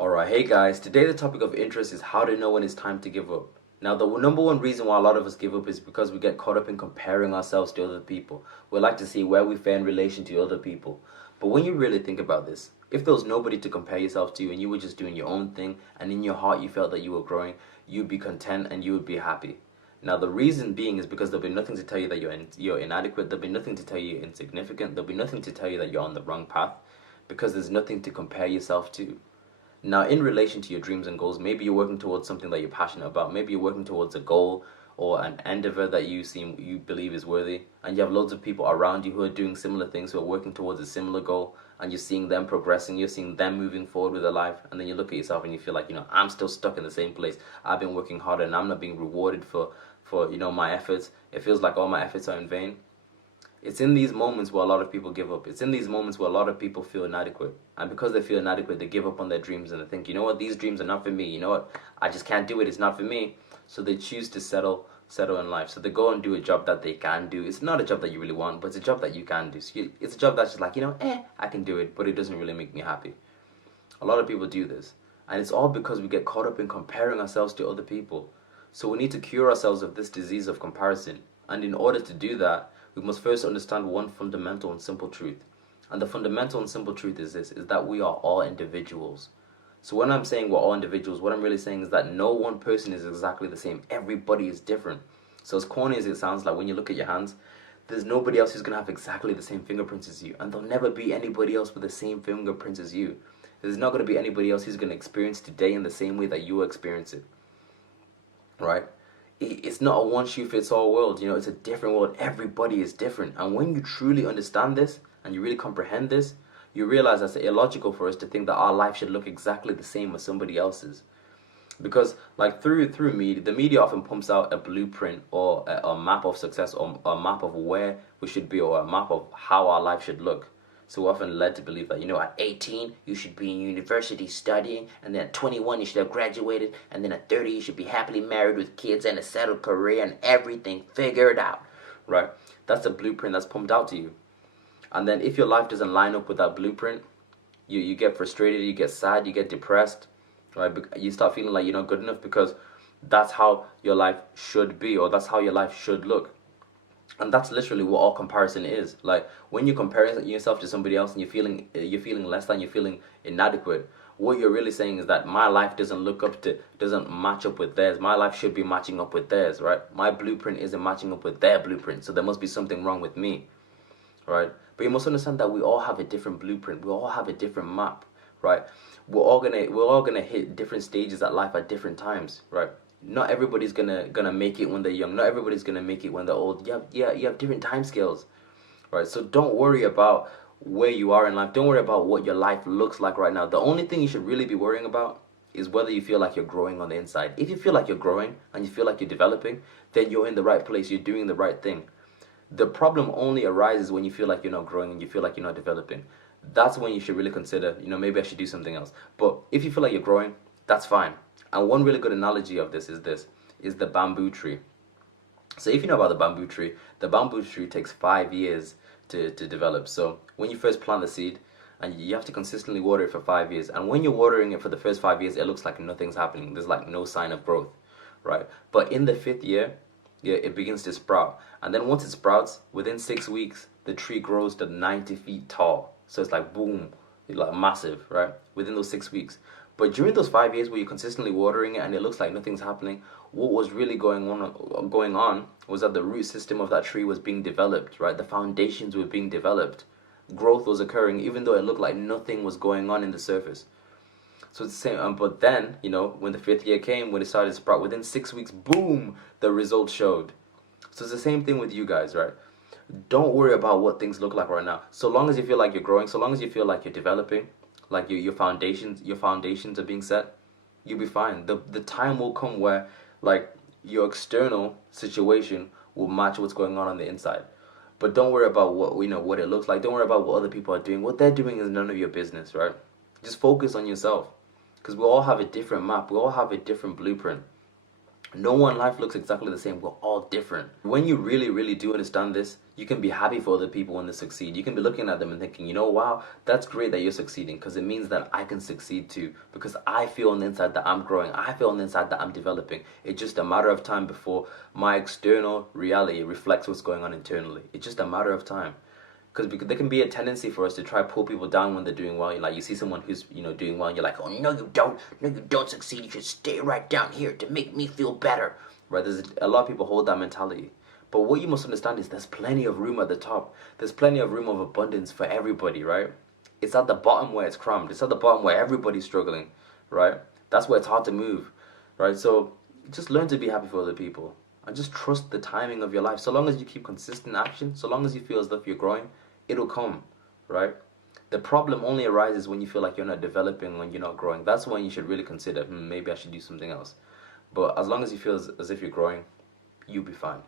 Alright, hey guys, today the topic of interest is how to know when it's time to give up. Now, the number one reason why a lot of us give up is because we get caught up in comparing ourselves to other people. We like to see where we fare in relation to other people. But when you really think about this, if there was nobody to compare yourself to and you were just doing your own thing and in your heart you felt that you were growing, you'd be content and you would be happy. Now, the reason being is because there'll be nothing to tell you that you're inadequate, there'll be nothing to tell you you're insignificant, there'll be nothing to tell you that you're on the wrong path because there's nothing to compare yourself to. Now, in relation to your dreams and goals, maybe you're working towards something that you're passionate about. Maybe you're working towards a goal or an endeavor that you believe is worthy, and you have loads of people around you who are doing similar things, who are working towards a similar goal, and you're seeing them progressing, you're seeing them moving forward with their life, and then you look at yourself and you feel like, I'm still stuck in the same place. I've been working harder and I'm not being rewarded for my efforts. It feels like all my efforts are in vain. It's in these moments where a lot of people give up. It's in these moments where a lot of people feel inadequate. And because they feel inadequate, they give up on their dreams and they think, you know what, these dreams are not for me. You know what, I just can't do it. It's not for me. So they choose to settle in life. So they go and do a job that they can do. It's not a job that you really want, but it's a job that you can do. So it's a job that's just like, I can do it, but it doesn't really make me happy. A lot of people do this. And it's all because we get caught up in comparing ourselves to other people. So we need to cure ourselves of this disease of comparison. And in order to do that, we must first understand one fundamental and simple truth. And the fundamental and simple truth is this, is that we are all individuals. So when I'm saying we're all individuals, what I'm really saying is that no one person is exactly the same. Everybody is different. So as corny as it sounds, like when you look at your hands, there's nobody else who's going to have exactly the same fingerprints as you. And there'll never be anybody else with the same fingerprints as you. There's not going to be anybody else who's going to experience today in the same way that you experience it. Right? It's not a one-shoe-fits-all world. It's a different world. Everybody is different. And when you truly understand this and you really comprehend this, you realize that it's illogical for us to think that our life should look exactly the same as somebody else's. Because like through media, the media often pumps out a blueprint or a map of success or a map of where we should be or a map of how our life should look. So we're often led to believe that, at 18, you should be in university studying, and then at 21, you should have graduated, and then at 30, you should be happily married with kids and a settled career and everything figured out, right? That's the blueprint that's pumped out to you. And then if your life doesn't line up with that blueprint, you get frustrated, you get sad, you get depressed, right? You start feeling like you're not good enough because that's how your life should be, or that's how your life should look. And that's literally what all comparison is. Like when you compare yourself to somebody else and you're feeling less than, you're feeling inadequate, what you're really saying is that my life doesn't match up with theirs. My life should be matching up with theirs, right? My blueprint isn't matching up with their blueprint, so there must be something wrong with me, right? But you must understand that we all have a different blueprint. We all have a different map, right? We're all gonna hit different stages at life at different times, right? Not everybody's gonna make it when they're young. Not everybody's gonna make it when they're old. You have different time scales, right? So don't worry about where you are in life. Don't worry about what your life looks like right now. The only thing you should really be worrying about is whether you feel like you're growing on the inside. If you feel like you're growing and you feel like you're developing, then you're in the right place. You're doing the right thing. The problem only arises when you feel like you're not growing and you feel like you're not developing. That's when you should really consider, maybe I should do something else. But if you feel like you're growing, that's fine. And one really good analogy of this is the bamboo tree. So if you know about the bamboo tree takes 5 years to develop. So when you first plant the seed, and you have to consistently water it for 5 years. And when you're watering it for the first 5 years, it looks like nothing's happening. There's like no sign of growth, right? But in the 5th year, it begins to sprout. And then once it sprouts, within 6 weeks, the tree grows to 90 feet tall. So it's like boom, like massive, right? Within those 6 weeks. But during those 5 years where you're consistently watering it and it looks like nothing's happening, what was really going on was that the root system of that tree was being developed, right? The foundations were being developed. Growth was occurring even though it looked like nothing was going on in the surface. So it's the same, but then, when the 5th year came, when it started to sprout, within 6 weeks, boom, the results showed. So it's the same thing with you guys, right? Don't worry about what things look like right now. So long as you feel like you're growing, so long as you feel like you're developing, like your foundations are being set, you'll be fine. The time will come where like your external situation will match what's going on the inside. But don't worry about what it looks like. Don't worry about what other people are doing. What they're doing is none of your business, right? Just focus on yourself, because we all have a different map. We all have a different blueprint. No one life looks exactly the same. We're all different. When you really, really do understand this, you can be happy for other people when they succeed. You can be looking at them and thinking, you know, wow, that's great that you're succeeding because it means that I can succeed too. Because I feel on the inside that I'm growing. I feel on the inside that I'm developing. It's just a matter of time before my external reality reflects what's going on internally. It's just a matter of time. Because there can be a tendency for us to try pull people down when they're doing well. Like you see someone who's doing well, and you're like, oh no you don't succeed. You should stay right down here to make me feel better. Right? There's a lot of people hold that mentality. But what you must understand is there's plenty of room at the top. There's plenty of room of abundance for everybody. Right? It's at the bottom where it's crammed. It's at the bottom where everybody's struggling. Right? That's where it's hard to move. Right? So just learn to be happy for other people. And just trust the timing of your life. So long as you keep consistent action, so long as you feel as if you're growing, it'll come, right? The problem only arises when you feel like you're not developing, when you're not growing. That's when you should really consider, maybe I should do something else. But as long as you feel as if you're growing, you'll be fine.